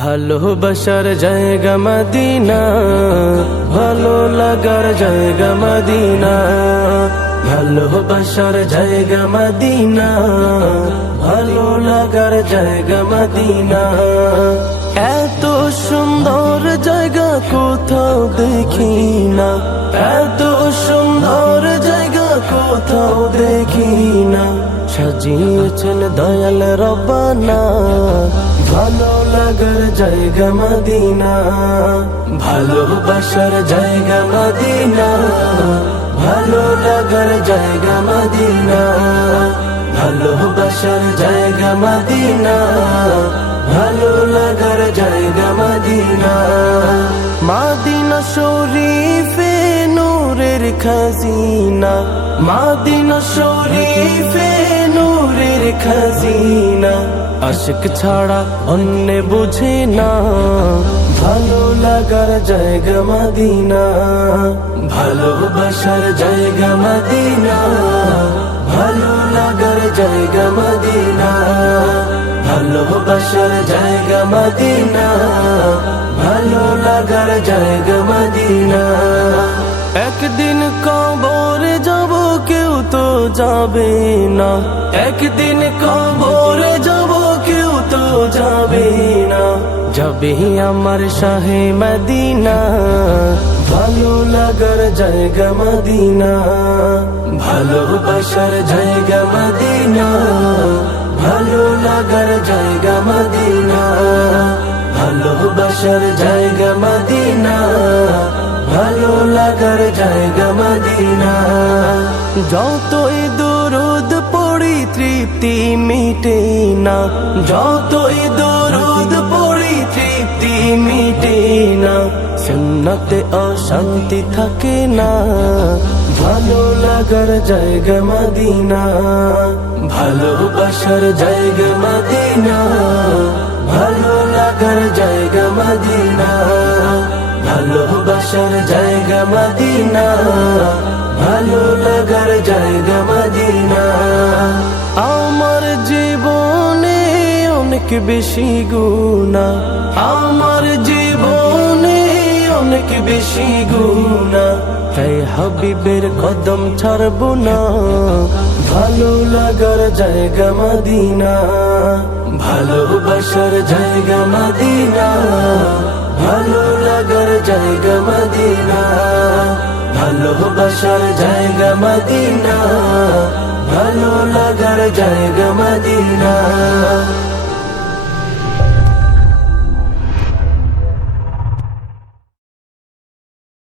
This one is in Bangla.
ভালোবাসার জায়গা মদিনা, ভালো লাগার জায়গা মদিনা। ভালোবাসার জায়গা মদিনা, ভালো লাগার জায়গা মদিনা। এত সুন্দর জায়গা কোথাও দেখি না, এত সুন্দর জায়গা কোথাও দেখি না। সাজিয়েছেন দয়াল রব্বানা, ভালো লাগার জায়গা মদিনা। ভালোবাসার জায়গা মদিনা, ভালো লাগার জায়গা মদিনা। ভালোবাসার জায়গা মদিনা, ভালো লাগার জায়গা মদিনা। মদিনা শরীফে নূরের খাজিনা, মদিনা শরীফে নূরের খাজিনা। আশিক ছাড়া অন্য বুঝে না, ভালো লাগার জায়গা মদিনা। ভালোবাসার জায়গা মদিনা, ভালো লাগার জায়গা মদিনা। ভালোবাসার জায়গা মদিনা, ভালো লাগার জায়গা মদিনা। একদিন কবরে যাব কেউ তো যাবে না, একদিন কবরে যাব কেউ তো যাবে না। যাবে আমার শাহে মদিনা, ভালো লাগার জায়গা মদিনা। ভালোবাসার জায়গা মদিনা, ভালো লাগার জায়গা মদিনা। ভালোবাসার জায়গা মদিনা, ভালো লাগার জায়গা মদিনা। যতই দরুদ পড়ি তৃপ্তি মিটে না, যতই দরুদ পড়ি তৃপ্তি মিটে না। সুন্নতে অশান্তি থাকে না, ভালো লাগার জায়গা মদিনা। ভালোবাসার জায়গা মদিনা, ভালো লাগার জায়গা মদিনা। ভালোবাসার জায়গা মদিনা, ভালো লাগার জায়গা মদিনা। আমার জীবনে অনেক বেশি গুনাহ, আমার জীবনে অনেক বেশি গুনাহ। তাই হাবিবের কদম ছাড়বো না, ভালো লাগার জায়গা মদিনা। ভালোবাসার জায়গা মদিনা, ভালো লাগার জায়গা মদিনা। ভালোবাসার জায়গা মদিনা, ভালো লাগার জায়গা মদিনা।